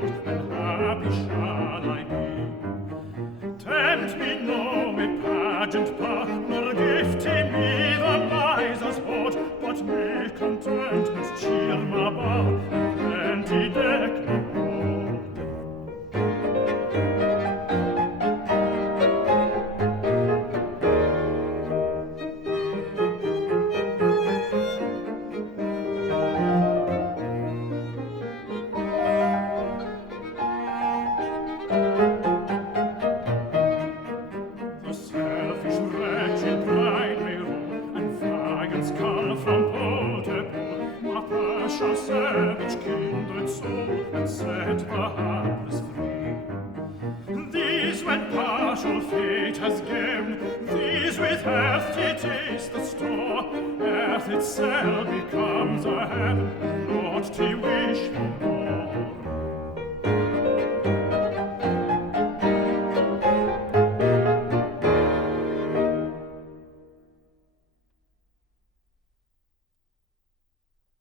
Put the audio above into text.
good, and happy shall I be. Tempt me no with pageant power, nor gifty me the miser's hoard, but make contentment cheer my bower, and plenty deck my board. The selfish wretched pride may rule, and vagants come from pole to pole. My passion savage kindred soul, and set the hapless free. These when partial fate has given, these with earth to taste the store. Earth itself becomes a heaven, not to wish for more.